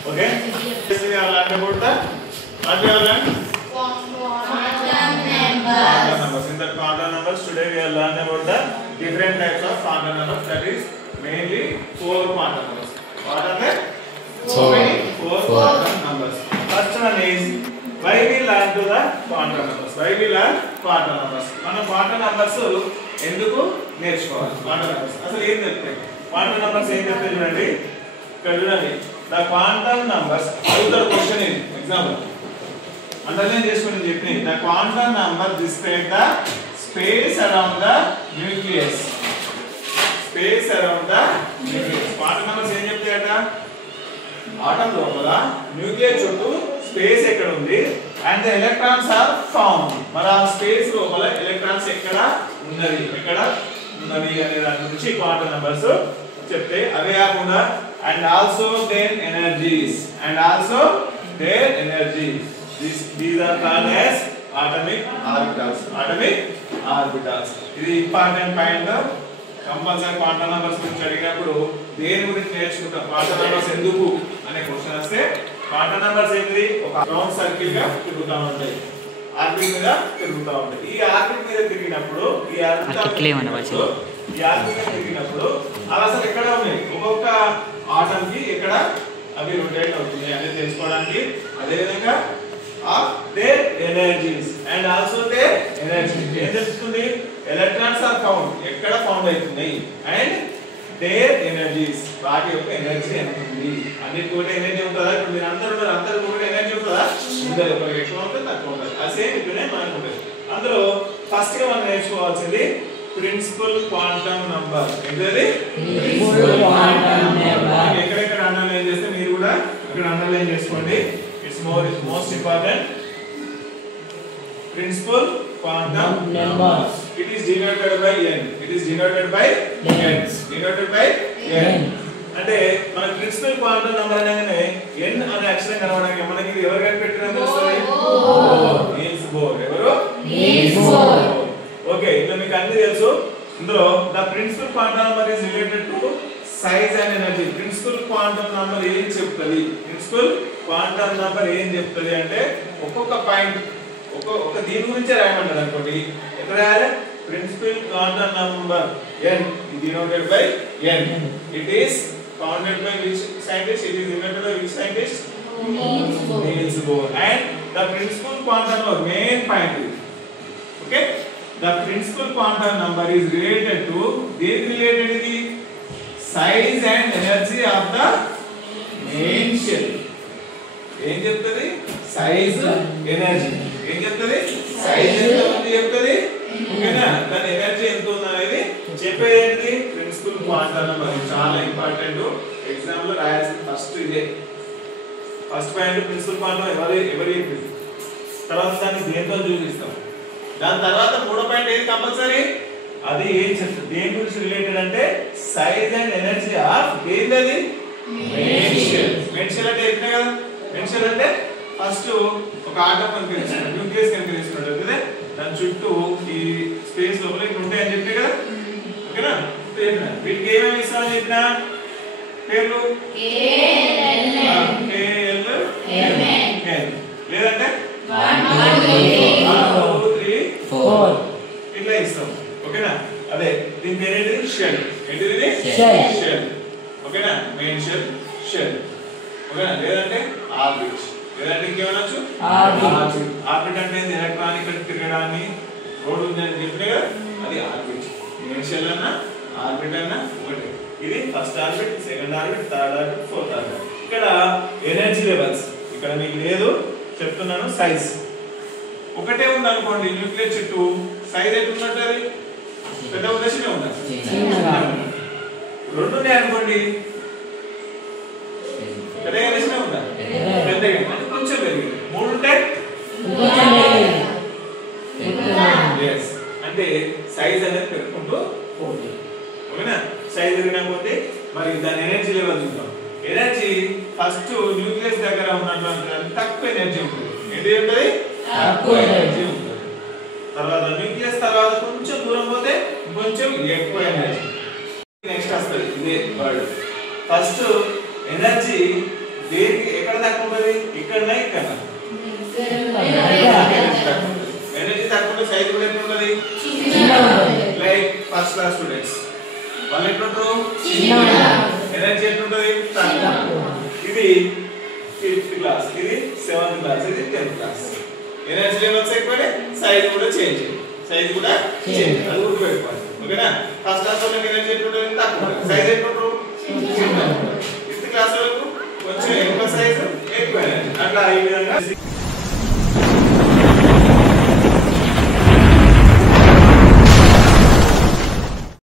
Okay. Yes, we have learned about the what we have learned? Quantum numbers. In the quantum numbers, today we have learned about the different types of quantum numbers. That is mainly 4 quantum numbers. What are they? Four quantum numbers. First one is why we learn to the quantum numbers. Why we learn quantum numbers. మన quantum numbers ఎందుకు నేర్చుకోవాలి? quantum numbers అసలు ఏం చెప్తాయి? quantum numbers ఏం చెప్తాయి చూడండి. ఇక్కడ చూడండి. The quantum numbers అడుగుతారు క్వశ్చన్ ఇది ఎగ్జాంపుల్. అండర్లైన్ చేసుకొని చెప్పి the quantum number describe the space around the nucleus. Space around the nucleus. quantum numbers ఏం చెప్తాయట? ఆటం లోపల న్యూక్లియస్ చుట్టూ స్పేస్ ఎక్కడ ఉంది and the electrons are found. మరి ఆ స్పేస్ లోపల ఎలక్ట్రాన్స్ ఎక్కడ ఉన్నది అనే దాని గురించి క్వాంటం నంబర్స్ చెప్తే అవే కాకుండా and also their energies these are called as atomic orbitals. ఇది important point. Compulsory quantum numbers గురించి అడిగినప్పుడు దేని గురించి నేర్చుకుంటాం, క్వాంటం నంబర్స్ ఎందుకు అనే క్వశ్చన్ వస్తే క్వాంటం నంబర్స్ ఏంటిది? ఒక రౌండ్ సర్కిల్ గా తిరుగుతూ ఉంటాయి, ఆర్బిట్ మీద తిరుగుతూ ఉంటాయి. ఈ ఆర్బిట్ మీద తిరిగినప్పుడు అవి అసలు ఎక్కడ ఉన్నాయి, ఒక్కొక్క ఆటం కి ఎక్కడ అవి రొటేట్ అవుతుంది అనేది తెలుసుకోవడానికి. అదే విధంగా their energies and also their energy ఏం చెప్తుంది? ఎలక్ట్రాన్స్ ఆర్ ఫౌండ్ ఎక్కడ ఫౌండ్ అవుతున్నాయి అండ్ their energies వాటి యొక్క ఎనర్జీ ఎంత ఉంది. అన్నిటికీ కూడా ఎనర్జీ ఉంటుందా? ఇప్పుడు మీరు అందరూ కూడా ఎనర్జీ ఉంటుందా? ఉండదు. ఒకరికి ఎక్కువ ఉంటుంది, తక్కువ ఉంటుంది. ఆ సేమ్ ఇట్లనే మనకు ఉంటుంది. అందులో ఫస్ట్ గా మనం నేర్చుకోవాల్సింది ప్రిన్సిపల్ క్వాంటం నంబర్. ఏంటది? ఎక్కడెక్కడ అండర్లైన్ చేస్తే మీరు కూడా ఇక్కడ అండర్లైన్ చేసుకోండి. Most important principal quantum numbers. It is denoted by n. అంటే మన ప్రిన్సిపల్ క్వాంటం నంబర్ అనగానే n అనే అక్షరం కనబడగానే మనకి ఎవరు కనిపెట్టారో తెలుస్తుంది? Niels Bohr. ఎవరు? Niels Bohr. ఓకే, ఇలా మీకు అన్ని తెలుసు. ఇందులో the principal quantum number is related to size and energy. Principal quantum number ఏం చెప్తది? అంటే ఒక్కొక్క పాయింట్ ఒక దీని గురించి రాయమంటారు అనుకోండి. ఎక్కడ రాయాలి? Principal quantum number n denoted by n. It is founded by which scientist? It is invented by which scientist? Niels Bohr. And the principal quantum number main point is, okay, the principal quantum number is related to the size and energy of the main shell. ఏం చెప్తది? Size, energy. ఏం చెప్తది? Size ఎంత ఉంది చెప్తది. ఓకేనా? దాని energy ఎంత ఉంది అనేది చెప్పేది ప్రిన్సిపల్ క్వాంటం నంబర్. చాలా ఇంపార్టెంట్. ఎగ్జామ్ లో రాయాల్సిన ఫస్ట్ ఇదే. ఫస్ట్ పాయింట్ ప్రిన్సిపల్ క్వాంటం ఎవరు చెప్పింది, తర్వాత దాన్ని దేంతో చూపిస్తాం. దాని తర్వాత మూడో పాయింట్ ఏది కంపల్సరీ? అది ఏం చెప్తుంది, దేని గురించి రిలేటెడ్ అంటే సైజ్ అండ్ ఎనర్జీ ఆఫ్ ఏంటది? Main shell. మెయిన్ షెల్ అంటే చెప్పినా కదా, మెయిన్ షెల్ అంటే ఫస్ట్ ఒక ఆటం కనిపిస్తుంది, న్యూక్లియస్ కనిపిస్తున్నాడు కదా, దాని చుట్టూ ఈ స్పేస్ లోపల ఇక్కడ ఉంటాయని చెప్పి కదా. ఓకేనా? వీటికి ఏమేమి ఇస్తామని చెప్పిన పేర్లు? లేదంటే 1 2 3 4 ఇట్లా ఇస్తాం. ఓకేనా? అదే దీని పేరు ఏంటిది? షెల్. ఏంటిది? షెల్. ఓకేనా? Main shell, shell. ఓకేనా? లేదంటే ఆర్బిట్. లేదంటే ఇంకేమనొచ్చు? ఆర్బిట్ అంటే ఎలక్ట్రానిక్ తిరగడాన్ని రోడ్ ఉందని చెప్పినా కదా, అది ఆర్బిట్. మెయిన్ షెల్ అన్నా ఆర్బిట్ అన్నా ఒకటి. ఇది first orbit, second orbit, third orbit, fourth orbit. ఇక్కడ ఎనర్జీ లెవెల్స్ ఇక్కడ మీకు లేదు చెప్తున్నాను. సైజ్ ఒకటే ఉంది అనుకోండి, న్యూక్లియస్ చుట్టూ సైజ్ ఎట్లా ఉన్నట్టు? అది పెద్ద ఉద్దేశమే ఉందా? రెండు ఉన్నాయి అనుకోండి, పెద్దగా ఉద్దేశమే ఉందా? పెద్దగా అంటే కొంచెం పెరిగింది. మూడు ఉంటే అంటే సైజ్ అనేది పెరుగుకుంటూ పోతుంది. ఓకేనా? సైజ్ పెరిగినకపోతే మరి దాని ఎనర్జీ లెవెల్ చూద్దాం. ఎనర్జీ ఫస్ట్ న్యూక్లియస్ దగ్గర ఉన్నటువంటి తక్కువ ఎనర్జీ ఉంటుంది. ఏంటి ఉంటుంది? తక్కువ ఎనర్జీ ఉంటుంది. తర్వాత న్యూక్లియస్ తర్వాత కొంచెం దూరం పోతే కొంచెం ఎక్కువ ఎనర్జీ. నెక్స్ట్ వస్తుంది ఇదే వర్డ్. ఫస్ట్ ఎనర్జీ దేనికి తక్కువ ఉంటుంది ఇక్కడ ఎనర్జీ తక్కువ సైజ్ కూడా ఎంత ఉంటుంది లైక్ ఫస్ట్ క్లాస్ స్టూడెంట్స్ వాళ్ళు ఎట్లుంటారు ఎనర్జీ ఎట్లుంటుంది ఇది 5th క్లాస్ ఇది 7th క్లాస్ ఇది 10th క్లాస్ ఎనర్జీ లెవెల్స్ ఎక్కువనే సైజ్ కూడా చేంజ్ అది గుర్తుపెట్టుకోవాలి ఓకేనా ఫస్ట్ క్లాస్ వాళ్ళకి ఎనర్జీ ఎట్లుంటుంది తక్కువ సైజ్ ఎట్లుంటారు 5th క్లాస్ వరకు కొంచెం ఎక్కువ సైజ్ ఎక్కువ ఎనర్జీ అట్లా ఈ విధంగా